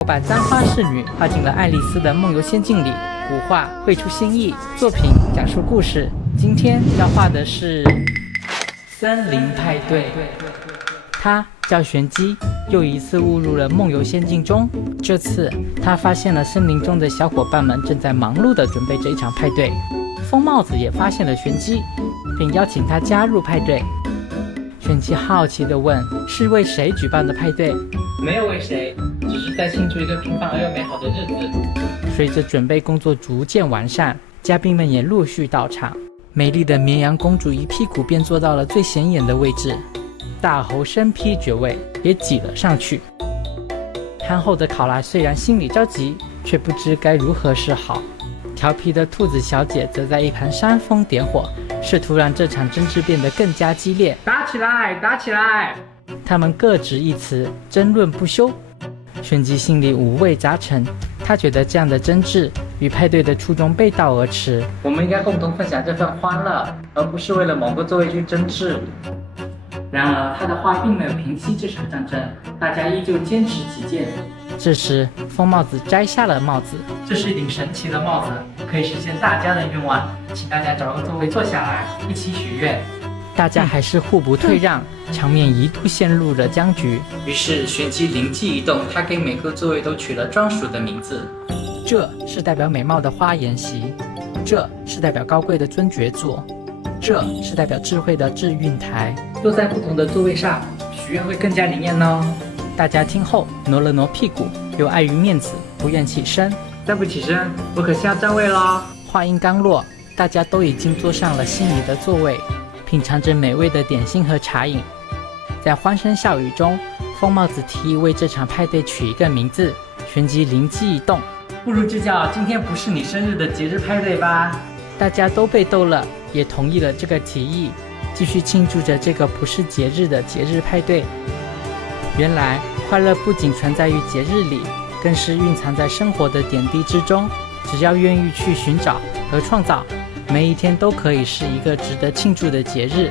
我把簪花仕女画进了爱丽丝的梦游仙境里，古画绘出新意，作品讲述故事。今天要画的是森林派对。他叫玄机，又一次误入了梦游仙境中。这次他发现了森林中的小伙伴们正在忙碌地准备着一场派对。疯帽子也发现了玄机，并邀请他加入派对。玄机好奇地问：“是为谁举办的派对？”“没有为谁，只是在庆祝一个平凡而又美好的日子。”随着准备工作逐渐完善，嘉宾们也陆续到场。美丽的绵羊公主一屁股便坐到了最显眼的位置，大猴身披爵位也挤了上去。憨厚的考拉虽然心里着急，却不知该如何是好。调皮的兔子小姐则在一旁煽风点火，试图让这场争执变得更加激烈。打起来，打起来！他们各执一词，争论不休。玄机心里五味杂陈，他觉得这样的争执与派对的初衷背道而驰。我们应该共同分享这份欢乐，而不是为了某个座位去争执。然而，他的话并没有平息这场战争，大家依旧坚持己见。这时，疯帽子摘下了帽子，这是一顶神奇的帽子，可以实现大家的愿望，请大家找个座位坐下来，一起许愿。大家还是互不退让，场面一度陷入了僵局。于是，玄机灵机一动，他给每个座位都取了专属的名字。这是代表美貌的花筵席，这是代表高贵的尊爵座，这是代表智慧的智运台。坐在不同的座位上，许愿会更加灵验哦。大家听后挪了挪屁股，又碍于面子不愿起身。再不起身，我可是要占位咯。话音刚落，大家都已经坐上了心仪的座位，品尝着美味的点心和茶饮。在欢声笑语中，疯帽子提议为这场派对取一个名字。玄机灵机一动，不如就叫今天不是你生日的节日派对吧。大家都被逗了，也同意了这个提议，继续庆祝着这个不是节日的节日派对。原来快乐不仅存在于节日里，更是蕴藏在生活的点滴之中。只要愿意去寻找和创造，每一天都可以是一个值得庆祝的节日。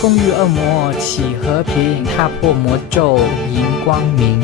共御恶魔，启和平，踏破魔咒，迎光明。